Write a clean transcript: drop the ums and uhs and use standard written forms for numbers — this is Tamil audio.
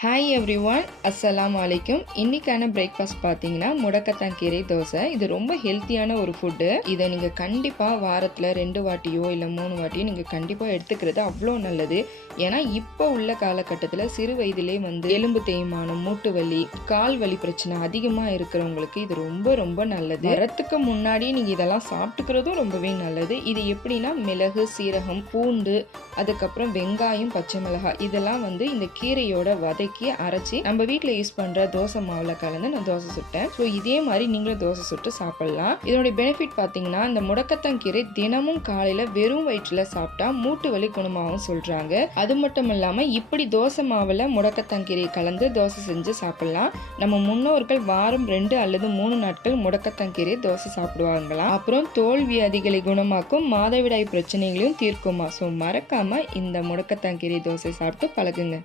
ஹாய் எவ்ரிவான், அஸ்ஸலாமு அலைக்கும். இன்னைக்கான பிரேக்ஃபாஸ்ட் பார்த்தீங்கன்னா முடக்கத்தான் கீரை தோசை. இது ரொம்ப ஹெல்த்தியான ஒரு ஃபுட்டு. இதை நீங்கள் கண்டிப்பாக வாரத்தில் 2 வாட்டியோ இல்லை 3 வாட்டியோ நீங்கள் கண்டிப்பாக எடுத்துக்கிறது அவ்வளோ நல்லது. ஏன்னா இப்போ உள்ள காலகட்டத்தில் சிறு வயதிலே எலும்பு தேய்மானம், மூட்டு வலி, கால் வலி பிரச்சனை அதிகமாக இருக்கிறவங்களுக்கு இது ரொம்ப ரொம்ப நல்லது. வரத்துக்கு முன்னாடி நீங்கள் இதெல்லாம் சாப்பிட்டுக்கிறதும் ரொம்பவே நல்லது. இது எப்படின்னா மிளகு, சீரகம், பூண்டு, அதுக்கப்புறம் வெங்காயம், பச்சை மிளகாய் இதெல்லாம் இந்த கீரையோட வதக்கி அரைச்சி நம்ம வீட்டில் யூஸ் பண்ற தோசை மாவுல கலந்து நான் தோசை சுட்டேன். ஸோ இதே மாதிரி நீங்களும் தோசை சுட்டு சாப்பிடலாம். இதனுடைய பெனிஃபிட் பார்த்தீங்கன்னா இந்த முடக்கத்தான் கீரை தினமும் காலையில வெறும் வயிற்றுல சாப்பிட்டா மூட்டு வலி குணமாகவும் சொல்றாங்க. அது மட்டும் இல்லாம இப்படி தோசை மாவுல முடக்கத்தான் கீரையை கலந்து தோசை செஞ்சு சாப்பிடலாம். நம்ம முன்னோர்கள் வாரம் 2 அல்லது 3 நாட்கள் முடக்கத்தான் கீரை தோசை சாப்பிடுவாங்களாம். அப்புறம் தோல் வியாதிகளை குணமாக்கும், மாதவிடாய் பிரச்சனைகளையும் தீர்க்குமா. ஸோ மறக்காம இந்த முடக்கத்தான் கீரை தோசை சாப்பிட்டு பழகுங்க.